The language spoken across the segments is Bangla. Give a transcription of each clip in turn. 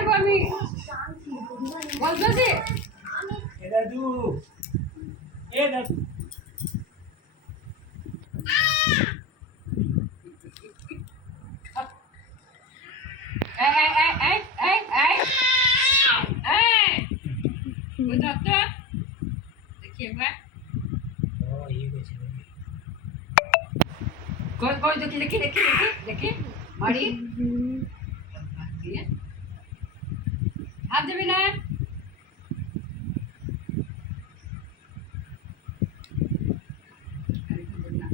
মারবো আমি বলতেছি দাদু এ দাদু দেখি একবার ও এই গেছে কই কই দেখি দেখি দেখি দেখি দেখি মারি হাত দিবি না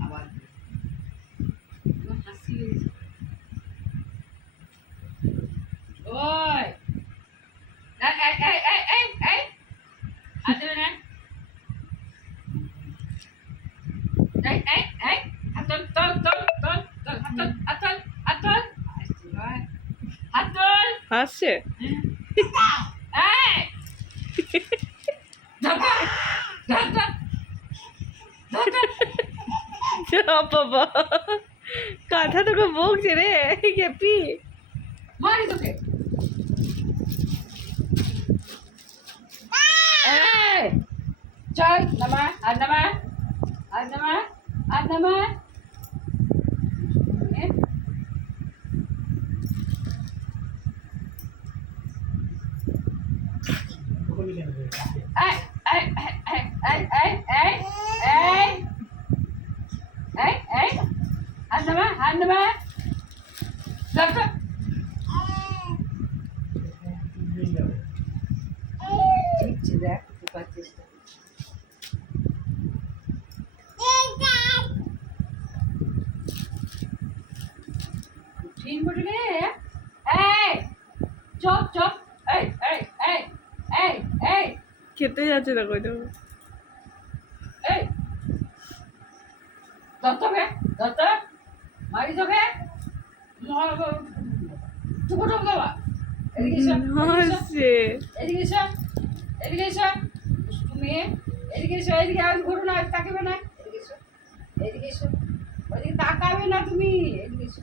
আবার হাসি ওই এই এই এই এই এই এই হাত দিবি না এই এই এই হাত তোল তোল তোল তোল তোল হাত তোল হাত তোল হাত তোল হাত তোল হাসছে এই ধরো ধরো ধরো বাবা কাঁথা তোকে বকছে রে কেপি মারি তোকে এই চল নামা আর নামা আর নামা আর নামা এই এই এই এই এই এই এই এই এই আর নামা আর নামা দেখো ঠিকছে দেখ তুই পাচ্ছিস ঠিক বটে রে এই চপ চপ এই এই এই এই এই খেতে যাচ্ছে না কই দেবো এই দত্তবে দত্ত মারি যাবে টুকু টুকু দেওয়া এদিকে এসো হাসছে এদিকে এসো এদিকে এসো তুমি এদিকে এসো এদিকে আর ঘুরো না তাকাবে না এদিকে এসো এদিকে এসো ওইদিকে তাকাবে না তুমি এদিকে এসো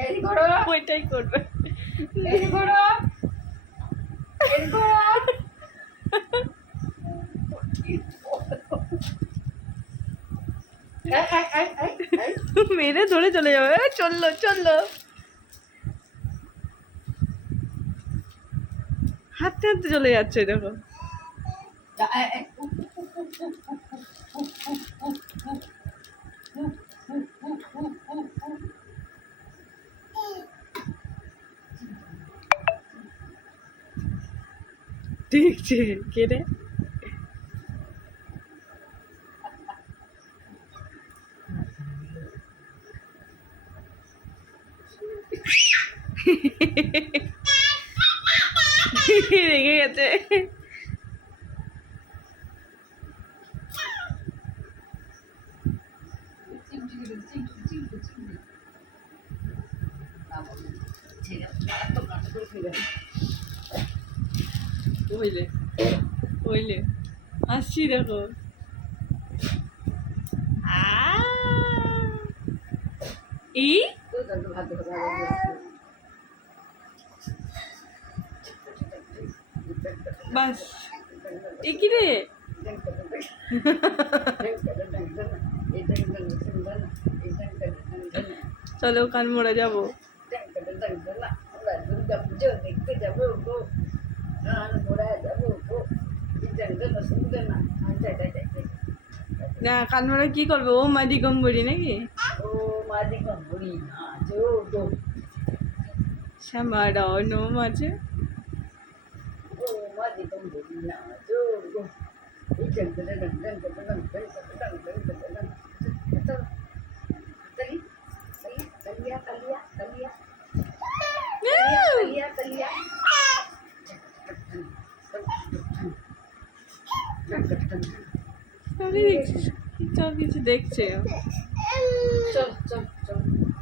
এদিকে ঘোরো ওইটাই করবে এদিকে ঘোরো এদিকে ঘোরো মেরে ধরে চলে যাবে চললো চললো হাঁটতে হাঁটতে চলে যাচ্ছে দেখো দেখছে কে রে রেগে গেছে ওইলে ওইলে আসছি দেখো এই বাস এ কি রে চলো কান মোড়া যাবো না কান মোড়া কি করবে ও মাদি গম্বরি নাকি শ্যামা ডানো মাঝে কিছু দেখছে চল চল